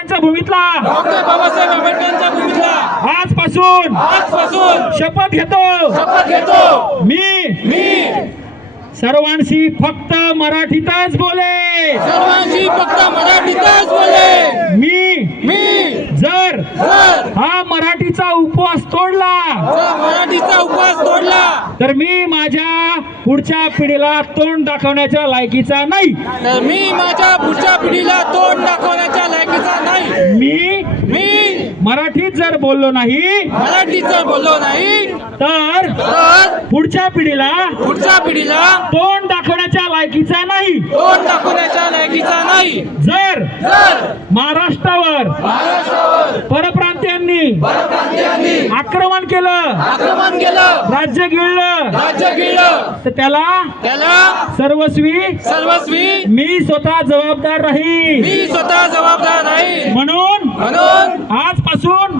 आंबेडकरांच्या भूमीतला डॉक्टर बाबासाहेब आंबेडकरांच्या भूमीतला आजपासून शपथ घेतो मी सर्वांशी फक्त मराठीतच बोले मी जर हा मराठीचा उपवास तोडला तर मी माझ्या पुढच्या पिढीला तोंड दाखवण्याच्या लायकीचा नाही मी मराठीत जर बोललो नाही तर पुढच्या पिढीला तोंड दाखवण्याच्या लायकीचा नाही जर महाराष्ट्रावर परप्रांतीयांनी आक्रमण केलं राज्य गिळलं तर त्याला सर्वस्वी मी स्वतः जबाबदार राहील म्हणून आजपासून